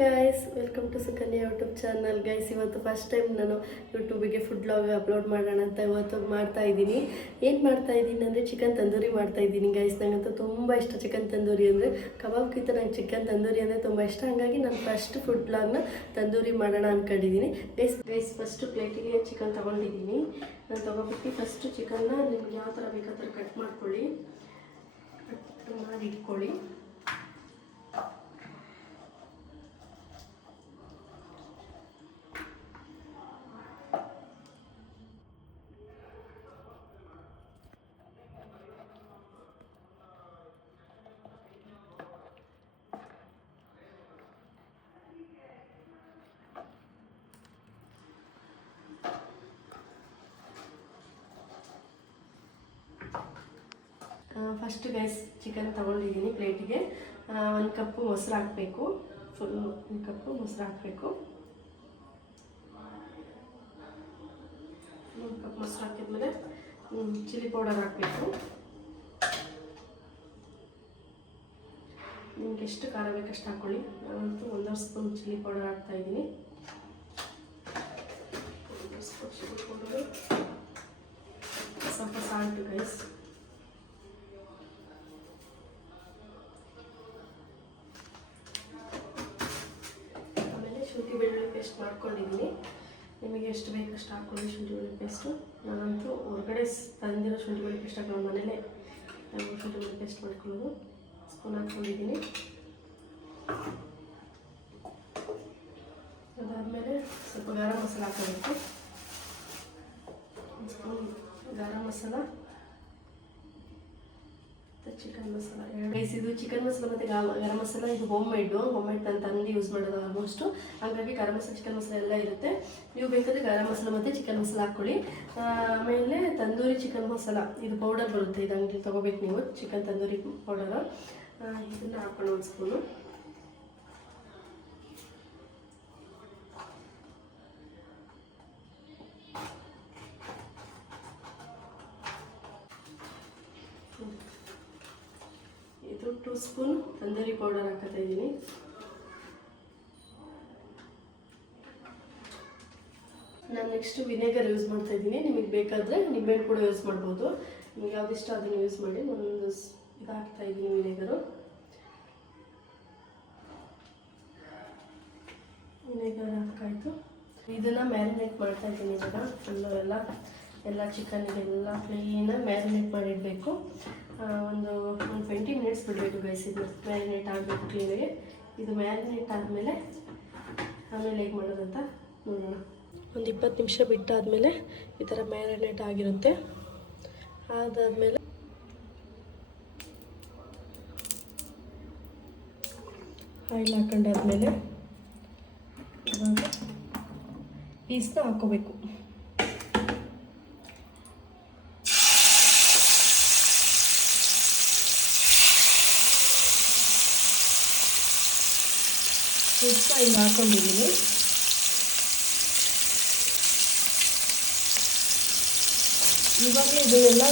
Guys, welcome to Sukanya YouTube channel. Guys, ಇವತ್ತು first time ನಾನು ಯೂಟ್ಯೂಬಿಗೆ ಫುಡ್ ವ್ಲಾಗ್ ಅಪ್ಲೋಡ್ ಮಾಡೋಣ ಅಂತ ಇವತ್ತು ಮಾಡ್ತಾ ಇದ್ದೀನಿ. ಏನು ಮಾಡ್ತಾ ಇದ್ದೀನಿ ಅಂದರೆ ಚಿಕನ್ ತಂದೂರಿ ಮಾಡ್ತಾ ಇದ್ದೀನಿ. ಗೈಸ್, ನನಗಂತೂ ತುಂಬ ಇಷ್ಟ ಚಿಕನ್ ತಂದೂರಿ ಅಂದರೆ. ಕಬಾಬ್ಗಿಂತ ನಂಗೆ ಚಿಕನ್ ತಂದೂರಿ ಅಂದರೆ ತುಂಬ ಇಷ್ಟ. ಹಾಗಾಗಿ ನಾನು ಫಸ್ಟ್ ಫುಡ್ ವ್ಲಾಗ್ನ ತಂದೂರಿ ಮಾಡೋಣ ಅಂದ್ಕೊಂಡಿದ್ದೀನಿ. ಗೈಸ್ ಫಸ್ಟು ಪ್ಲೇಟಿಗೆ ಚಿಕನ್ ತೊಗೊಂಡಿದ್ದೀನಿ. ನಾನು ತೊಗೊಬಿಟ್ಟು ಫಸ್ಟು ಚಿಕನ್ನ ನಿಮ್ಗೆ ಯಾವ ಥರ ಬೇಕಾದ್ರೆ ಕಟ್ ಮಾಡ್ಕೊಳ್ಳಿ, ಕಟ್ ಮಾಡಿ ಇಟ್ಕೊಳ್ಳಿ. ಫಸ್ಟ್ ಗೈಸ್ ಚಿಕನ್ ತೊಗೊಂಡಿದ್ದೀನಿ. ಪ್ಲೇಟಿಗೆ 1 ಕಪ್ಪು ಮೊಸರು ಹಾಕಬೇಕು. ಫುಲ್ 1 ಕಪ್ಪು ಮೊಸರು ಹಾಕಬೇಕು. 1 ಕಪ್ ಮೊಸರು ಹಾಕಿದ್ಮೇಲೆ ಚಿಲ್ಲಿ ಪೌಡರ್ ಹಾಕಬೇಕು. ನಿಮ್ಗೆ ಎಷ್ಟು ಖಾರ ಬೇಕಷ್ಟು ಹಾಕ್ಕೊಳ್ಳಿ. ನಾನಂತೂ 1.5 ಸ್ಪೂನ್ ಚಿಲ್ಲಿ ಪೌಡರ್ ಹಾಕ್ತಾಯಿದ್ದೀನಿ. 1 ಸ್ಪೂನ್ ಚಿಲ್ಲಿ ಪೌಡರು, ಸ್ವಲ್ಪ ಸಾಲ್ಟು ಗೈಸ್. ಶುಂಠಿ ಬೆಳ್ಳುಳ್ಳಿ ಪೇಸ್ಟ್ ಮಾಡ್ಕೊಂಡಿದ್ದೀನಿ. ನಿಮಗೆ ಎಷ್ಟು ಬೇಕಷ್ಟು ಹಾಕ್ಕೊಳ್ಳಿ ಶುಂಠಿ ಬೆಳ್ಳುಳ್ಳಿ ಪೇಸ್ಟು. ನಾನಂತೂ ಹೊರಗಡೆ ತಂದಿರೋ ಶುಂಠಿ ಬೆಳ್ಳುಳ್ಳಿ ಪೇಸ್ಟ್ ಹಾಕೊಳ್ಳೋ, ಮನೇಲೇ ಶುಂಠಿ ಬೆಳ್ಳುಳ್ಳಿ ಪೇಸ್ಟ್ ಮಾಡ್ಕೊಳ್ಳೋದು. ಸ್ಪೂನ್ ಹಾಕ್ಕೊಂಡಿದ್ದೀನಿ. ಅದಾದಮೇಲೆ ಸ್ವಲ್ಪ ಗರಂ ಮಸಾಲ ಹಾಕೋಬೇಕು. 1 ಸ್ಪೂನ್ ಗರಂ ಮಸಾಲ ಮತ್ತು ಚಿಕನ್ ಮಸಾಲ. ಗೈಸ್, ಇದು ಚಿಕನ್ ಮಸಾಲ ಮತ್ತು ಗರಂ ಮಸಾಲ ಇದು ಹೋಮ್ ಮೇಡ್ ನಾನು ತಂದು ಯೂಸ್ ಮಾಡೋದು ಆಲ್ಮೋಸ್ಟು. ಹಾಗಾಗಿ ಗರಂ ಮಸಾಲ ಚಿಕನ್ ಮಸಾಲ ಎಲ್ಲ ಇರುತ್ತೆ. ನೀವು ಬೇಕಾದರೆ ಗರಂ ಮಸಾಲ ಮತ್ತು ಚಿಕನ್ ಮಸಾಲ ಹಾಕ್ಕೊಳ್ಳಿ. ಆಮೇಲೆ ತಂದೂರಿ ಚಿಕನ್ ಮಸಾಲ ಇದು ಪೌಡರ್ ಬರುತ್ತೆ. ಇದು ಅಂಗಡಿ ತೊಗೋಬೇಕು ನೀವು, ಚಿಕನ್ ತಂದೂರಿ ಪೌಡರು. ಇದನ್ನು ಹಾಕ್ಕೊಳ್ಳಿ 1 ಸ್ಪೂನು. ಇದು 2 ಸ್ಪೂನ್ ತಂದೂರಿ ಪೌಡರ್ ಹಾಕ್ತಾ ಇದ್ದೀನಿ. ನಾನು ನೆಕ್ಸ್ಟ್ ವಿನೆಗರ್ ಯೂಸ್ ಮಾಡ್ತಾ ಇದ್ದೀನಿ. ನಿಮಗೆ ಬೇಕಾದರೆ ನಿಂಬೆಹಣ್ಣು ಕೂಡ ಯೂಸ್ ಮಾಡ್ಬೋದು. ನಿಮಗೆ ಯಾವ್ದು ಇಷ್ಟ ಅದನ್ನು ಯೂಸ್ ಮಾಡಿ. ಒಂದು ಇದು ಹಾಕ್ತಾ ಇದ್ದೀನಿ ವಿನೆಗರ್ ಹಾಕಾಯಿತು. ಇದನ್ನು ಮ್ಯಾರಿನೇಟ್ ಮಾಡ್ತಾ ಇದ್ದೀನಿ. ಇವಾಗ ಫುಲ್ಲು ಎಲ್ಲ ಚಿಕನ್ನಿಗೆಲ್ಲ ಕ್ಲೀನಾಗಿ ಮ್ಯಾರಿನೇಟ್ ಮಾಡಿಡಬೇಕು. ಒಂದು 20 ಮಿನಿಟ್ಸ್ ಬಿಡಬೇಕು ಗೈಸ್. ಇದು ಮ್ಯಾರಿನೇಟ್ ಆಗಬೇಕು ಕ್ಲೀನಾಗಿ. ಇದು ಮ್ಯಾರಿನೇಟ್ ಆದಮೇಲೆ ಹೇಗೆ ಮಾಡೋದಂತ ನೋಡೋಣ. ಒಂದು 20 ನಿಮಿಷ ಬಿಟ್ಟಾದಮೇಲೆ ಈ ಥರ ಮ್ಯಾರಿನೇಟ್ ಆಗಿರುತ್ತೆ. ಅದಾದಮೇಲೆ ಆಯಿಲ್ ಹಾಕೊಂಡಾದ್ಮೇಲೆ ಇವಾಗ ಪೀಸ್ನ ಹಾಕ್ಕೋಬೇಕು. ಪೀಸ್ನ ಹಿಂಗೆ ಹಾಕ್ಕೊಂಡಿದ್ದೀನಿ. ಇವಾಗ ಇದನ್ನೆಲ್ಲ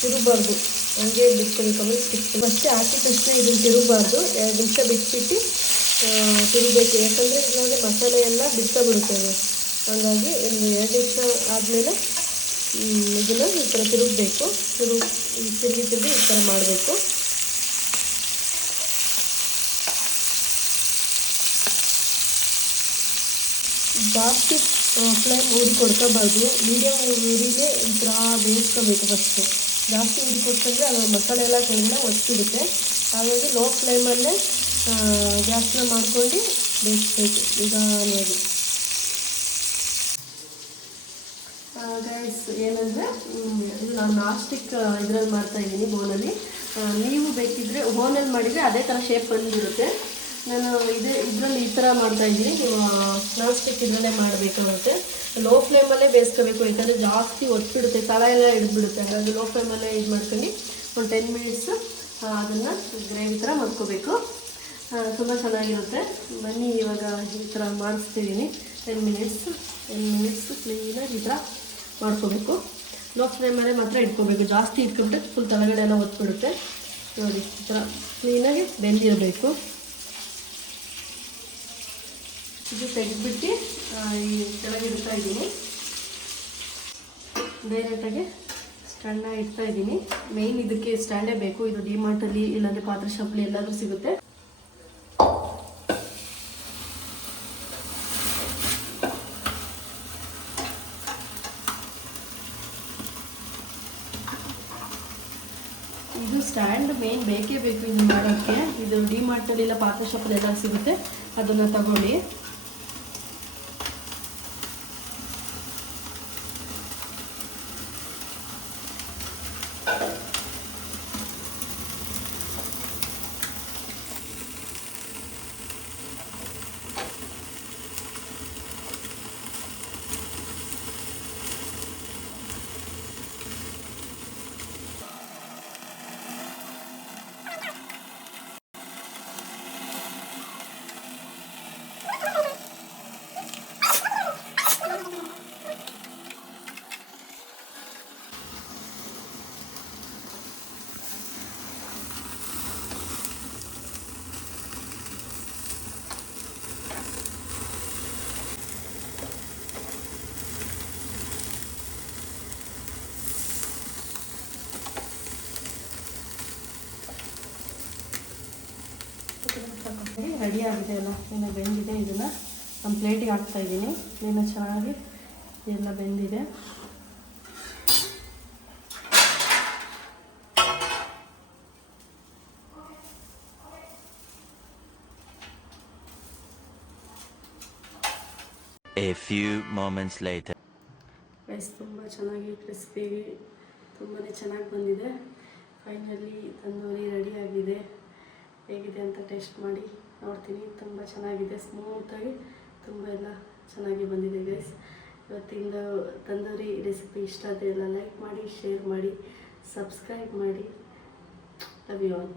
ತಿರುಗಬಾರ್ದು, ಹಂಗೆ ಬಿಟ್ಕೊಬೇಕಂದ್ರೆ ಫಸ್ಟೇ ಹಾಕಿದ ತಕ್ಷಣ ಇದನ್ನು ತಿರುಗಬಾರ್ದು. 2 ನಿಮಿಷ ಬಿಟ್ಬಿಟ್ಟು ತಿರುಗಬೇಕು. ಯಾಕಂದರೆ ಇಲ್ಲಾಂದರೆ ಮಸಾಲೆ ಎಲ್ಲ ಬಿಡ್ತಾ ಹಾಗಾಗಿ ಒಂದು 2 ನಿಮಿಷ ಆದಮೇಲೆ ಇದನ್ನು ಈ ಥರ ತಿರುಗಬೇಕು. ತಿರುಗಿ ಈ ಥರ ಮಾಡಬೇಕು. ಜಾಸ್ತಿ ಫ್ಲೇಮ್ ಉರಿ ಕೊಡ್ಕೋಬಾರ್ದು. ಮೀಡಿಯಮ್ ಉರಿಲೇ ಈ ಥರ ಬೇಯಿಸ್ಕೋಬೇಕು ಫಸ್ಟು. ಜಾಸ್ತಿ ಉರಿ ಕೊಟ್ಕೊಂಡ್ರೆ ಅದು ಮಸಾಲೆ ಎಲ್ಲ ಕೆಳಗಡೆ ಒತ್ತಿರುತ್ತೆ. ಹಾಗಾಗಿ ಲೋ ಫ್ಲೇಮಲ್ಲೇ ಗ್ಯಾಸ್ನ ಮಾಡ್ಕೊಂಡು ಬೇಯಿಸ್ಬೇಕು ನಿಧಾನವಾಗಿ. ಗೈಸ್, ಏನಂದರೆ ಇದು ನಾನು ನಾಸ್ಟಿಕ್ ಇದರಲ್ಲಿ ಮಾಡ್ತಾಯಿದ್ದೀನಿ, ಬೋನಲ್ಲಿ. ನೀವು ಬೇಕಿದ್ದರೆ ಓನಲ್ಲಿ ಮಾಡಿದರೆ ಅದೇ ಥರ ಶೇಪ್ ಬಂದಿರುತ್ತೆ. ನಾನು ಇದರಲ್ಲಿ ಈ ಥರ ಮಾಡ್ತಾಯಿದ್ದೀನಿ. ನಾನ್ಸ್ಟಿಕ್ ಇದರಲ್ಲೇ ಮಾಡಬೇಕಾಗುತ್ತೆ. ಲೋ ಫ್ಲೇಮಲ್ಲೇ ಬೇಯಿಸ್ಕೋಬೇಕು. ಯಾಕಂದರೆ ಜಾಸ್ತಿ ಒತ್ತಿಬಿಡುತ್ತೆ, ತಳ ಎಲ್ಲ ಹಿಡಿದ್ಬಿಡುತ್ತೆ. ಹಾಗಾಗಿ ಲೋ ಫ್ಲೇಮಲ್ಲೇ ಇದು ಮಾಡ್ಕೊಂಡು ಒಂದು 10 ಮಿನಿಟ್ಸು ಅದನ್ನು ಗ್ರೇವಿ ಥರ ಮಾಡ್ಕೋಬೇಕು. ತುಂಬ ಚೆನ್ನಾಗಿರುತ್ತೆ. ಬನ್ನಿ ಇವಾಗ ಈ ಥರ ಮಾಡಿಸ್ತಿದ್ದೀನಿ. 10 ಮಿನಿಟ್ಸ್ ಕ್ಲೀನಾಗಿ ಈ ಥರ ಮಾಡ್ಕೋಬೇಕು. ಲೋ ಫ್ಲೇಮಲ್ಲೇ ಮಾತ್ರ ಇಟ್ಕೋಬೇಕು. ಜಾಸ್ತಿ ಇಟ್ಕೊಂಡ್ರೆ ಫುಲ್ ತಳಗಡೆ ಎಲ್ಲ ಒತ್ಬಿಡುತ್ತೆ. ನೋಡಿ ಈ ಥರ ಕ್ಲೀನಾಗಿ ಬೆಂದಿರಬೇಕು. ಇದು ತೆಗೆದ್ಬಿಟ್ಟು ಈ ಕೆಳಗಿಡ್ತಾ ಇದ್ದೀನಿ. ಡೈರೆಕ್ಟಾಗಿ ಸ್ಟ್ಯಾಂಡ್ನ ಇಡ್ತಾ ಇದ್ದೀನಿ. ಮೇಯ್ನ್ ಇದಕ್ಕೆ ಸ್ಟ್ಯಾಂಡೇ ಬೇಕು. ಇದು ಡಿಮಾರ್ಟಲ್ಲಿ ಇಲ್ಲಾಂದರೆ ಪಾತ್ರೆ ಶಾಪಲ್ಲಿ ಎಲ್ಲಾದರೂ ಸಿಗುತ್ತೆ. ಇದು ಸ್ಟ್ಯಾಂಡ್ ಮೇನ್ ಬೇಕೇ ಬೇಕು ಇದು ಮಾಡೋಕ್ಕೆ. ಇದು ಡಿಮಾರ್ಟಲ್ಲಿ ಇಲ್ಲ ಪಾತ್ರೆ ಶಾಪಲ್ಲಿ ಎಲ್ಲ ಸಿಗುತ್ತೆ, ಅದನ್ನು ತಗೊಳ್ಳಿ. ರೆಡಿ ಆಗಿದೆ ಅಲ್ಲ, ಇನ್ನು ಬೆಂದಿದೆ. ಇದನ್ನು ನಮ್ಮ ಪ್ಲೇಟಿಗೆ ಹಾಕ್ತಾಯಿದ್ದೀನಿ. ಇನ್ನು ಚೆನ್ನಾಗಿ ಎಲ್ಲ ಬೆಂದಿದೆ. A few moments later. Rice ತುಂಬ ಚೆನ್ನಾಗಿ ಕ್ರಿಸ್ಪಿಯಾಗಿ ತುಂಬಾ ಚೆನ್ನಾಗಿ ಬಂದಿದೆ. ಫೈನಲಿ ತಂದೂರಿ ರೆಡಿಯಾಗಿದೆ. ಹೇಗಿದೆ ಅಂತ ಟೇಸ್ಟ್ ಮಾಡಿ ನೋಡ್ತೀನಿ. ತುಂಬ ಚೆನ್ನಾಗಿದೆ, ಸ್ಮೂತಾಗಿ ತುಂಬ ಎಲ್ಲ ಚೆನ್ನಾಗಿ ಬಂದಿದೆ ಗೈಸ್. ಇವತ್ತಿಂದ ತಂದೂರಿ ರೆಸಿಪಿ ಇಷ್ಟ ಆದರೆ ಎಲ್ಲ ಲೈಕ್ ಮಾಡಿ, ಶೇರ್ ಮಾಡಿ, ಸಬ್ಸ್ಕ್ರೈಬ್ ಮಾಡಿ. Love you all.